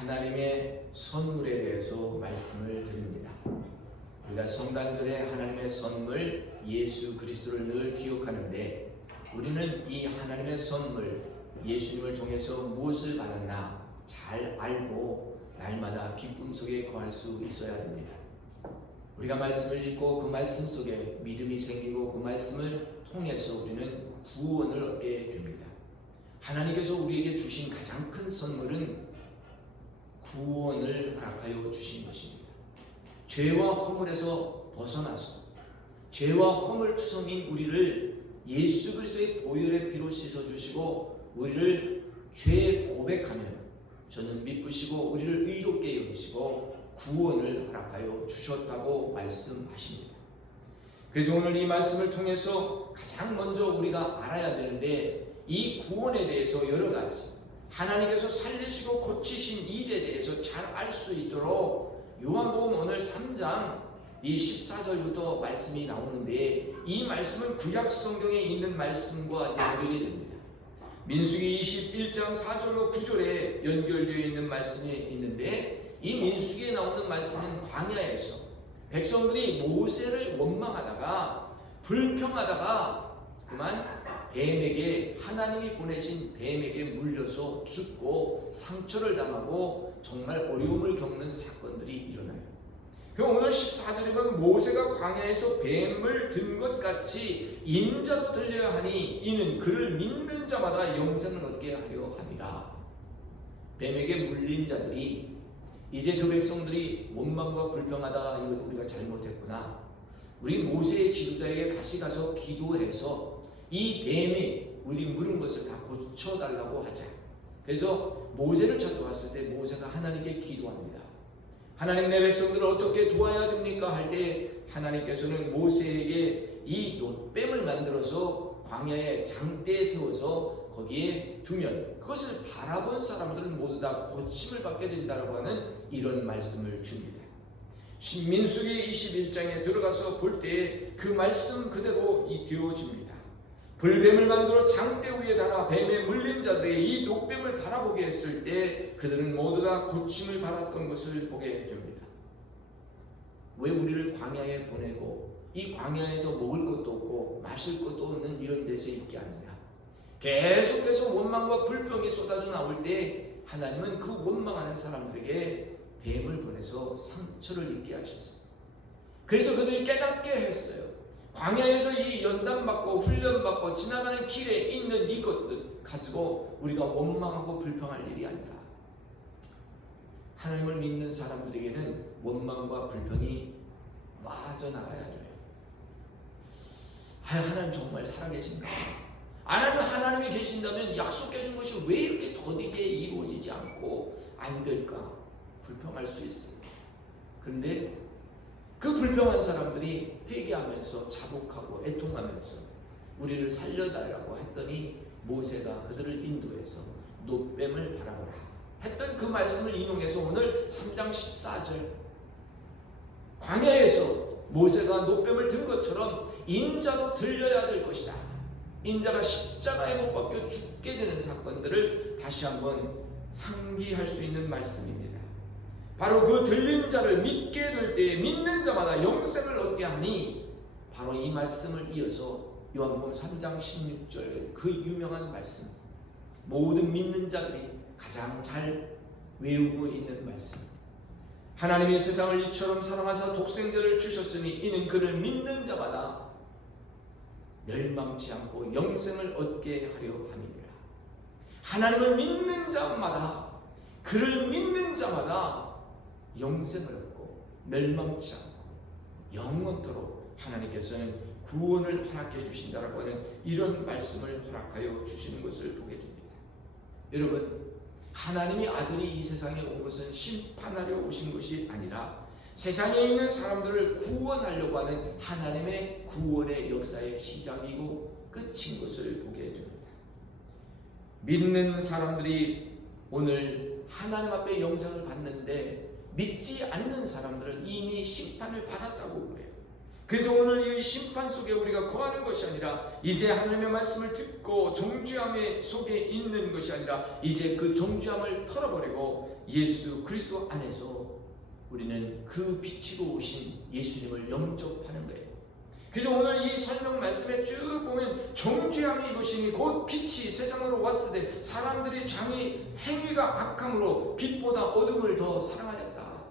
하나님의 선물에 대해서 말씀을 드립니다. 우리가 성탄절에 하나님의 선물 예수 그리스도를 늘 기억하는데, 우리는 이 하나님의 선물 예수님을 통해서 무엇을 받았나 잘 알고 날마다 기쁨 속에 거할 수 있어야 됩니다. 우리가 말씀을 읽고 그 말씀 속에 믿음이 생기고 그 말씀을 통해서 우리는 구원을 얻게 됩니다. 하나님께서 우리에게 주신 가장 큰 선물은 구원을 허락하여 주신 것입니다. 죄와 허물에서 벗어나서 죄와 허물투성인 우리를 예수 그리스도의 보혈의 피로 씻어주시고 우리를 죄 고백하면 저는 미쁘시고 우리를 의롭게 여기시고 구원을 허락하여 주셨다고 말씀하십니다. 그래서 오늘 이 말씀을 통해서 가장 먼저 우리가 알아야 되는데, 이 구원에 대해서 여러 가지 하나님께서 살리시고 고치신 일에 대해서 잘 알 수 있도록 요한복음 오늘 3장 이 14절부터 말씀이 나오는데, 이 말씀은 구약 성경에 있는 말씀과 연결이 됩니다. 민수기 21장 4절로 9절에 연결되어 있는 말씀이 있는데, 이 민수기에 나오는 말씀은 광야에서 백성들이 모세를 원망하다가 불평하다가 그만 뱀에게, 하나님이 보내신 뱀에게 물려서 죽고 상처를 당하고 정말 어려움을 겪는 사건들이 일어나요. 그럼 오늘 14절에 보면 모세가 광야에서 뱀을 든 것 같이 인자도 들려야 하니 이는 그를 믿는 자마다 영생을 얻게 하려 함이라. 뱀에게 물린 자들이 이제 그 백성들이 원망과 불평하다가 이거 우리가 잘못했구나, 우리 모세의 지도자에게 다시 가서 기도해서 이 뱀이 우리 물은 것을 다 고쳐달라고 하자. 그래서 모세를 찾아왔을 때 모세가 하나님께 기도합니다. 하나님, 내 백성들을 어떻게 도와야 됩니까? 할 때 하나님께서는 모세에게 이 놋뱀을 만들어서 광야에 장대에 세워서 거기에 두면 그것을 바라본 사람들은 모두 다 고침을 받게 된다고 하는 이런 말씀을 줍니다. 민수기 21장에 들어가서 볼 때 그 말씀 그대로 되어집니다. 불뱀을 만들어 장대 위에 달아 뱀에 물린 자들의 이 녹뱀을 바라보게 했을 때 그들은 모두 다 고침을 받았던 것을 보게 됩니다. 왜 우리를 광야에 보내고 이 광야에서 먹을 것도 없고 마실 것도 없는 이런 데서 있게 하느냐? 계속해서 원망과 불평이 쏟아져 나올 때 하나님은 그 원망하는 사람들에게 뱀을 보내서 상처를 입게 하셨어요. 그래서 그들이 깨닫게 했어요. 광야에서 이 연단받고 훈련받고 지나가는 길에 있는 이것들 가지고 우리가 원망하고 불평할 일이 아니라, 하나님을 믿는 사람들에게는 원망과 불평이 빠져나가야 돼요. 하나님 정말 살아계신가? 하나님이 계신다면 약속해준 것이 왜 이렇게 더디게 이루어지지 않고 안 될까? 불평할 수 있어요. 그런데 그 불평한 사람들이 회개하면서 자복하고 애통하면서 우리를 살려달라고 했더니 모세가 그들을 인도해서 놋뱀을 바라보라 했던 그 말씀을 인용해서 오늘 3장 14절, 광야에서 모세가 놋뱀을 든 것처럼 인자도 들려야 될 것이다. 인자가 십자가에 못 박혀 죽게 되는 사건들을 다시 한번 상기할 수 있는 말씀입니다. 바로 그 들린 자를 믿게 될 때 믿는 자마다 영생을 얻게 하니, 바로 이 말씀을 이어서 요한복음 3장 16절 그 유명한 말씀, 모든 믿는 자들이 가장 잘 외우고 있는 말씀. 하나님이 세상을 이처럼 사랑하사 독생자를 주셨으니 이는 그를 믿는 자마다 멸망치 않고 영생을 얻게 하려 함이니라. 하나님을 믿는 자마다, 그를 믿는 자마다 영생을 얻고 멸망치 않고 영원토록 하나님께서는 구원을 허락해 주신다라고 하는 이런 말씀을 허락하여 주시는 것을 보게 됩니다. 여러분, 하나님이 아들이 이 세상에 온 것은 심판하려 오신 것이 아니라 세상에 있는 사람들을 구원하려고 하는 하나님의 구원의 역사의 시작이고 끝인 것을 보게 됩니다. 믿는 사람들이 오늘 하나님 앞에 영생을 받는데 믿지 않는 사람들은 이미 심판을 받았다고 그래요. 그래서 오늘 이 심판 속에 우리가 거하는 것이 아니라 이제 하나님의 말씀을 듣고 정죄함 속에 있는 것이 아니라 이제 그 정죄함을 털어버리고 예수 그리스도 안에서 우리는 그 빛으로 오신 예수님을 영접하는 거예요. 그래서 오늘 이 설명 말씀에 쭉 보면 정죄함이 이것이니 곧 빛이 세상으로 왔을 때 사람들의 장이 행위가 악함으로 빛보다 어둠을 더 사랑하였다.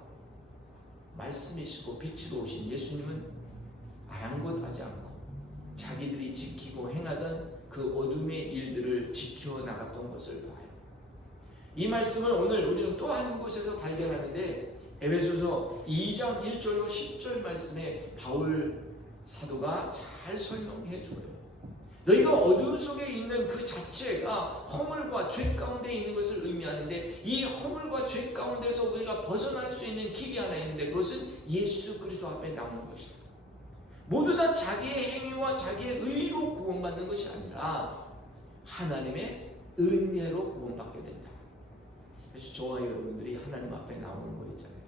말씀이시고 빛으로 오신 예수님은 아랑곳하지 않고 자기들이 지키고 행하던 그 어둠의 일들을 지켜나갔던 것을 봐요. 이 말씀을 오늘 우리는 또 한 곳에서 발견하는데 에베소서 2장 1절로 10절 말씀에 바울 사도가 잘 설명해 줘요. 너희가 어둠 속에 있는 그 자체가 허물과 죄 가운데 있는 것을 의미하는데 이 허물과 죄 가운데서 우리가 벗어날 수 있는 길이 하나 있는데 그것은 예수 그리스도 앞에 나오는 것이다. 모두 다 자기의 행위와 자기의 의로 구원받는 것이 아니라 하나님의 은혜로 구원받게 된다. 그래서 저와 여러분들이 하나님 앞에 나오는 거 있잖아요.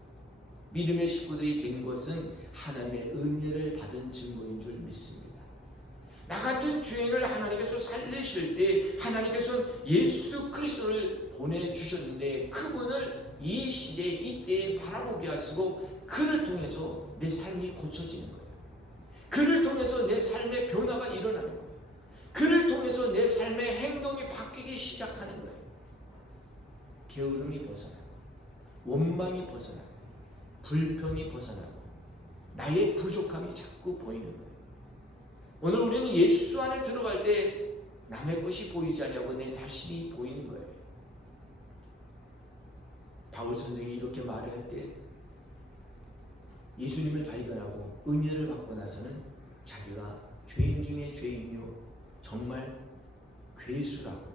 믿음의 식구들이 된 것은 하나님의 은혜를 받은 증거인 줄 믿습니다. 나 같은 죄인을 하나님께서 살리실 때 하나님께서 예수 그리스도를 보내주셨는데 그분을 이 시대에 이때에 바라보게 하시고 그를 통해서 내 삶이 고쳐지는 거예요. 그를 통해서 내 삶의 변화가 일어나는 거예요. 그를 통해서 내 삶의 행동이 바뀌기 시작하는 거예요. 게으름이 벗어나고 원망이 벗어나고 불평이 벗어나고 나의 부족함이 자꾸 보이는 거예요. 오늘 우리는 예수 안에 들어갈 때 남의 것이 보이지 않냐고 내 자신이 보이는 거예요. 바울 선생이 이렇게 말할 때 예수님을 발견하고 은혜를 받고 나서는 자기가 죄인 중에 죄인이요 정말 괴수라고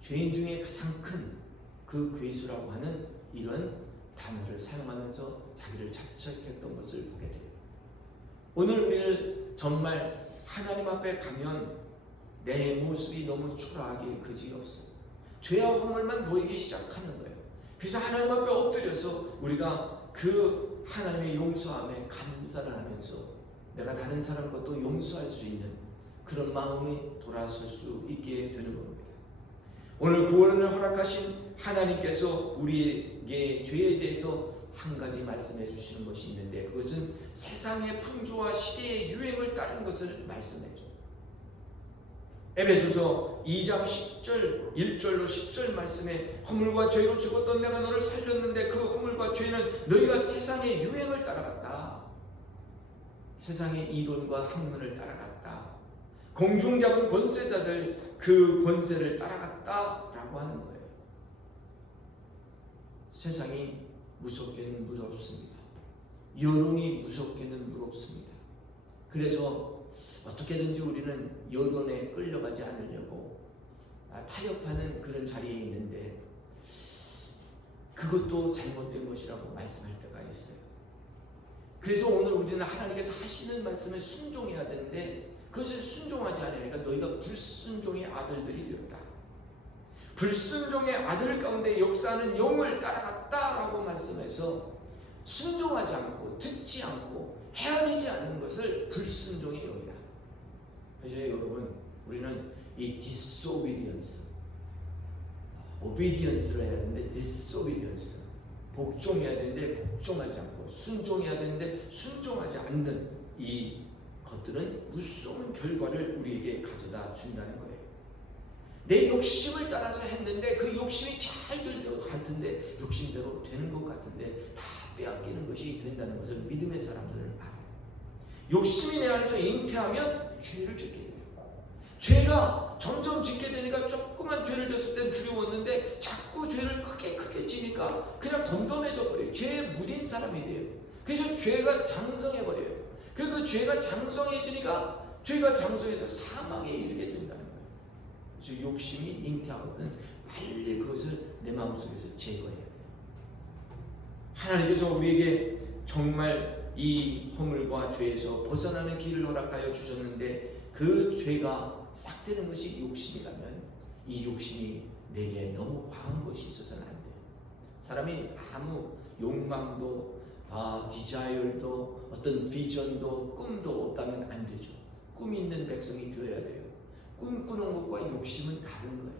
죄인 중에 가장 큰 그 괴수라고 하는 이런 단어를 사용하면서 자기를 자책했던 것을 보게 돼요. 오늘 우리는 정말 하나님 앞에 가면 내 모습이 너무 초라하게 그지없어. 죄와 허물만 보이기 시작하는 거예요. 그래서 하나님 앞에 엎드려서 우리가 그 하나님의 용서함에 감사를 하면서 내가 다른 사람과 또 용서할 수 있는 그런 마음이 돌아설 수 있게 되는 겁니다. 오늘 구원을 허락하신 하나님께서 우리에게 죄에 대해서 한 가지 말씀해 주시는 것이 있는데 그것은 세상의 풍조와 시대의 유행을 따른 것을 말씀해 줘요. 에베소서 2장 10절 1절로 10절 말씀에 허물과 죄로 죽었던 내가 너를 살렸는데 그 허물과 죄는 너희가 세상의 유행을 따라갔다. 세상의 이론과 학문을 따라갔다. 공중 잡은 권세자들 그 권세를 따라갔다라고 하는 거예요. 세상이 무섭게는 무섭습니다. 여론이 무섭게는 무섭습니다. 그래서 어떻게든지 우리는 여론에 끌려가지 않으려고 타협하는 그런 자리에 있는데 그것도 잘못된 것이라고 말씀할 때가 있어요. 그래서 오늘 우리는 하나님께서 하시는 말씀에 순종해야 되는데 그것을 순종하지 않으니까 너희가 불순종의 아들들이 되었다. 불순종의 아들 가운데 역사하는 영을 따라갔다라고 말씀해서 순종하지 않고 듣지 않고 헤아리지 않는 것을 불순종의 영이다. 그래서 여러분 우리는 이 disobedience, obedience를 해야 되는데 disobedience, 복종해야 되는데 복종하지 않고 순종해야 되는데 순종하지 않는 이 것들은 무서운 결과를 우리에게 가져다 준다는 거예요. 내 욕심을 따라서 했는데 그 욕심이 잘 될 것 같은데 욕심대로 되는 것 같은데 다 빼앗기는 것이 된다는 것을 믿음의 사람들은 알아요. 욕심이 내 안에서 잉태하면 죄를 짓게 돼요. 죄가 점점 짓게 되니까 조그만 죄를 졌을 땐 두려웠는데 자꾸 죄를 크게 지니까 그냥 덤덤해져 버려요. 죄에 무딘 사람이 돼요. 그래서 죄가 장성해버려요. 그 죄가 장성해지니까 죄가 장성해서 사망에 이르게 된다는 거예요. 그래서 욕심이 잉태하거든 빨리 그것을 내 마음속에서 제거해야 돼요. 하나님께서 우리에게 정말 이 허물과 죄에서 벗어나는 길을 허락하여 주셨는데 그 죄가 싹 되는 것이 욕심이라면 이 욕심이 내게 너무 과한 것이 있어서는 안 돼요. 사람이 아무 욕망도 디자이어도 어떤 비전도 꿈도 없다면 안 되죠. 꿈 있는 백성이 되어야 돼요. 꿈꾸는 것과 욕심은 다른 거예요.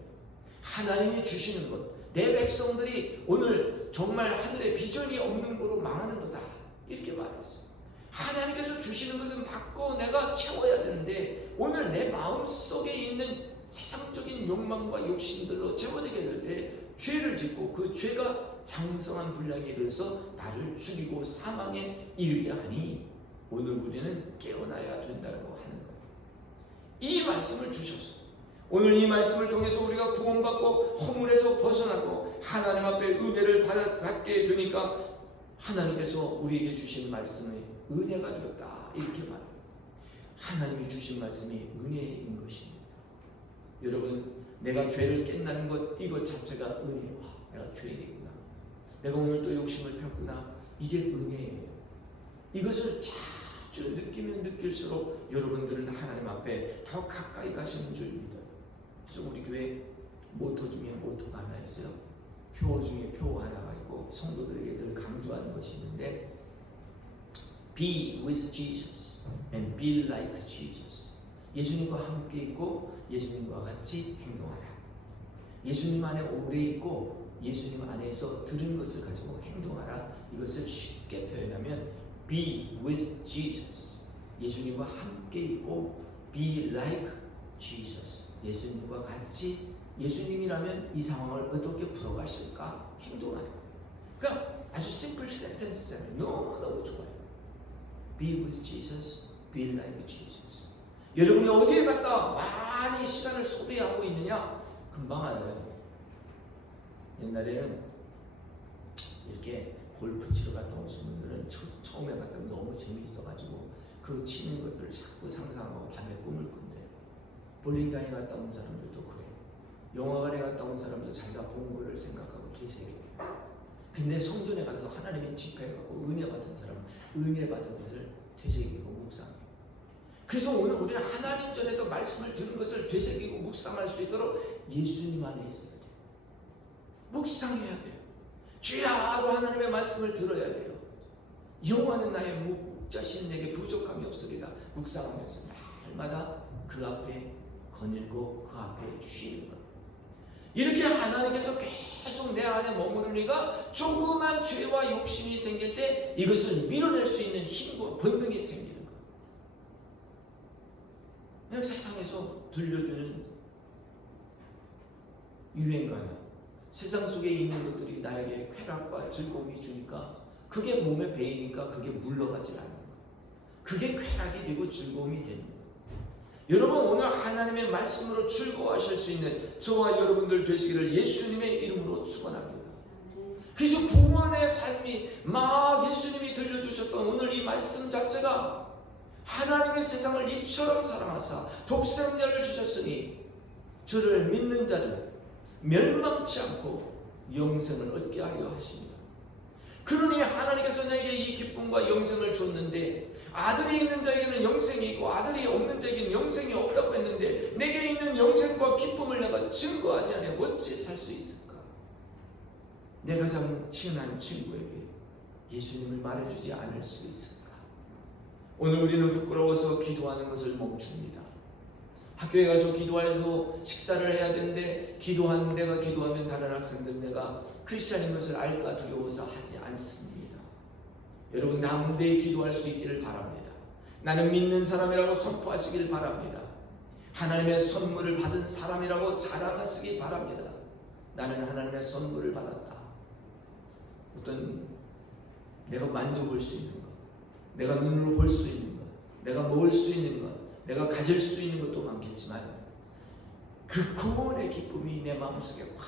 하나님이 주시는 것, 내 백성들이 오늘 정말 하늘에 비전이 없는 거로 망하는 거다 이렇게 말했어요. 하나님께서 주시는 것은 받고 내가 채워야 되는데 오늘 내 마음속에 있는 세상적인 욕망과 욕심들로 채워지게 될 때 죄를 짓고 그 죄가 장성한 분량에 이르러서 나를 죽이고 사망에 이르게 하니 오늘 우리는 깨어나야 된다고 하는 거예요. 이 말씀을 주셨어요. 오늘 이 말씀을 통해서 우리가 구원받고 허물에서 벗어나고 하나님 앞에 은혜를 받게 되니까 하나님께서 우리에게 주신 말씀이 은혜가 되었다 이렇게 말해요. 하나님이 주신 말씀이 은혜인 것입니다. 여러분, 내가 죄를 깨닫는 것 이것 자체가 은혜와 내가 죄인이구나, 내가 오늘 또 욕심을 폈구나, 이게 은혜예요. 이것을 자주 느끼면 느낄수록 여러분들은 하나님 앞에 더 가까이 가시는 줄 믿어요. 그래서 우리 교회 모토 중에 모토가 하나 있어요. 표 중에 표 하나가 있고 성도들에게 늘 강조하는 것이 있는데 Be with Jesus and be like Jesus. 예수님과 함께 있고 예수님과 같이 행동하라. 예수님 안에 오래 있고 예수님 안에서 들은 것을 가지고 행동하라. 이것을 쉽게 표현하면 Be with Jesus. 예수님과 함께 있고 Be like Jesus. 예수님과 같이, 예수님이라면 이 상황을 어떻게 풀어가실까 행동하는 거예요. 그러니까 아주 심플 센텐스잖아요. 너무너무 좋아요. Be with Jesus, be like Jesus. 여러분이 어디에 갔다 많이 시간을 소비하고 있느냐? 금방 알아요. 옛날에는 이렇게 골프 치러 갔다 오신 분들은 처음에 갔다 오면 너무 재미있어가지고 그 치는 것들을 자꾸 상상하고 밤에 꿈을 꾼대요. 볼링장에 갔다 온 사람들도 그래요. 영화관에 갔다 온 사람도 자기가 본 거를 생각하고 되새겨요. 근데 성전에 가서 하나님의 집회해갖고 은혜 받은 사람은 은혜 받은 것을 되새기고 묵상해요. 그래서 오늘 우리는 하나님 전에서 말씀을 듣는 것을 되새기고 묵상할 수 있도록 예수님 안에 있어야 돼요. 묵상해야 돼요. 주야로 하나님의 말씀을 들어야 돼요. 여호와는 나의 목자신, 내게 부족함이 없으리라 묵상하면서 날마다 그 앞에 거닐고 그 앞에 쉬는 것. 이렇게 하나님께서 계속 내 안에 머무르니까 조그만 죄와 욕심이 생길 때 이것을 밀어낼 수 있는 힘과 본능이 생기는 거예요. 그냥 세상에서 들려주는 유행가나 세상 속에 있는 것들이 나에게 쾌락과 즐거움이 주니까 그게 몸에 배이니까 그게 물러가지 않는 거예요. 그게 쾌락이 되고 즐거움이 되는 거예요. 여러분, 오늘 하나님의 말씀으로 즐거워하실 수 있는 저와 여러분들 되시기를 예수님의 이름으로 축원합니다. 그래서 구원의 삶이 막 예수님이 들려주셨던 오늘 이 말씀 자체가 하나님의 세상을 이처럼 사랑하사 독생자를 주셨으니 저를 믿는 자들 멸망치 않고 영생을 얻게 하려 하십니다. 그러니 하나님께서 내게 이 기쁨과 영생을 줬는데 아들이 있는 자에게는 영생이 있고 아들이 없는 자에게는 영생이 없다고 했는데 내게 있는 영생과 기쁨을 내가 증거하지 않으면 어찌 살 수 있을까? 내 가장 친한 친구에게 예수님을 말해주지 않을 수 있을까? 오늘 우리는 부끄러워서 기도하는 것을 멈춥니다. 학교에 가서 기도할도 식사를 해야 되는데 내가 기도하면 다른 학생들 내가 크리스찬인 것을 알까 두려워서 하지 않습니다. 여러분, 담대히 기도할 수 있기를 바랍니다. 나는 믿는 사람이라고 선포하시길 바랍니다. 하나님의 선물을 받은 사람이라고 자랑하시기 바랍니다. 나는 하나님의 선물을 받았다. 어떤 내가 만져볼 수 있는 것, 내가 눈으로 볼 수 있는 것, 내가 먹을 수 있는 것, 내가 가질 수 있는 것도 많겠지만 그 구원의 기쁨이 내 마음속에 확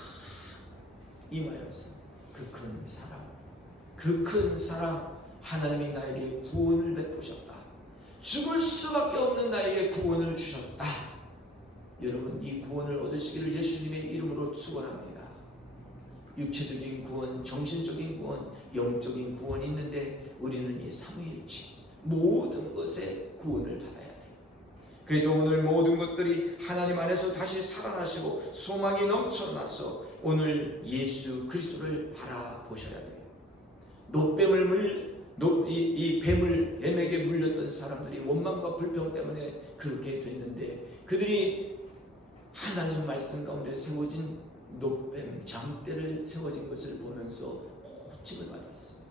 임하여서 그 큰 사랑 하나님이 나에게 구원을 베푸셨다. 죽을 수밖에 없는 나에게 구원을 주셨다. 여러분, 이 구원을 얻으시기를 예수님의 이름으로 축원합니다. 육체적인 구원, 정신적인 구원, 영적인 구원이 있는데 우리는 이 삼위일체 모든 것에 구원을 받아야 돼요. 그래서 오늘 모든 것들이 하나님 안에서 다시 살아나시고 소망이 넘쳐나서 오늘 예수 그리스도를 바라보셔야 돼요. 노뱀을 이 뱀에게 물렸던 사람들이 원망과 불평 때문에 그렇게 됐는데 그들이 하나님 말씀 가운데 세워진 노뱀 장대를 세워진 것을 보면서 호칭을 받았어요.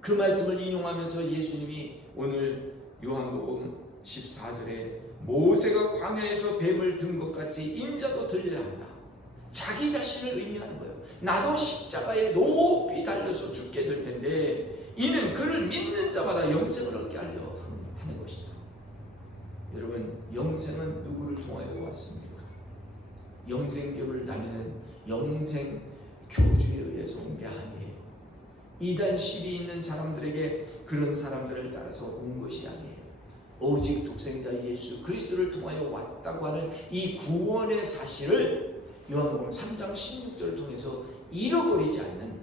그 말씀을 인용하면서 예수님이 오늘 요한복음 14절에 모세가 광야에서 뱀을 든 것 같이 인자도 들려야 한다. 자기 자신을 의미하는 거예요. 나도 십자가에 높이 달려서 죽게 될 텐데 이는 그를 믿는 자마다 영생을 얻게 하려 하는 것이다. 여러분, 영생은 누구를 통하여 왔습니까? 영생교를 다니는 영생 교주에 의해서 온 게 아니에요. 이단십이 있는 사람들에게 그런 사람들을 따라서 온 것이 아니에요. 오직 독생자 예수 그리스도를 통하여 왔다고 하는 이 구원의 사실을 요한복음 3장 16절을 통해서 잃어버리지 않는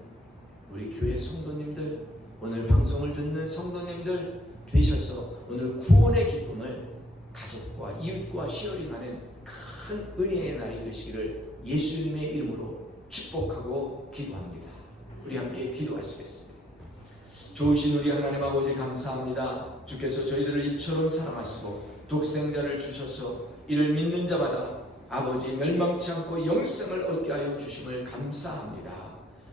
우리 교회 성도님들, 오늘 방송을 듣는 성도님들 되셔서 오늘 구원의 기쁨을 가족과 이웃과 시어링하는 큰 은혜의 날이 되시기를 예수님의 이름으로 축복하고 기도합니다. 우리 함께 기도하시겠습니다. 좋으신 우리 하나님 아버지 감사합니다. 주께서 저희들을 이처럼 사랑하시고 독생자를 주셔서 이를 믿는 자마다 아버지 멸망치 않고 영생을 얻게 하여 주심을 감사합니다.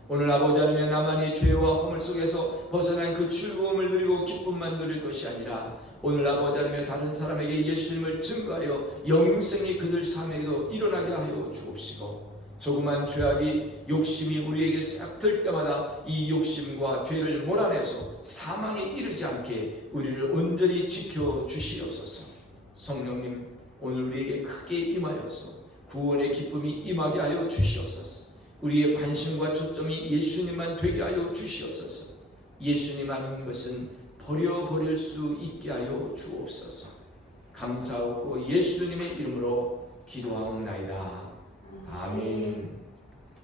오늘 아버지 하나님의 나만의 죄와 허물 속에서 벗어난 그 즐거움을 누리고 기쁨만 누릴 것이 아니라 오늘 아버지 하나님의 다른 사람에게 예수님을 증거하여 영생이 그들 삶에도 일어나게 하여 주옵시고 조그만 죄악이 욕심이 우리에게 싹 들 때마다 이 욕심과 죄를 몰아내서 사망에 이르지 않게 우리를 온전히 지켜 주시옵소서. 성령님, 오늘 우리에게 크게 임하여서 구원의 기쁨이 임하게 하여 주시옵소서. 우리의 관심과 초점이 예수님만 되게 하여 주시옵소서. 예수님 아닌 것은 버려버릴 수 있게 하여 주옵소서. 감사하고 예수님의 이름으로 기도하옵나이다.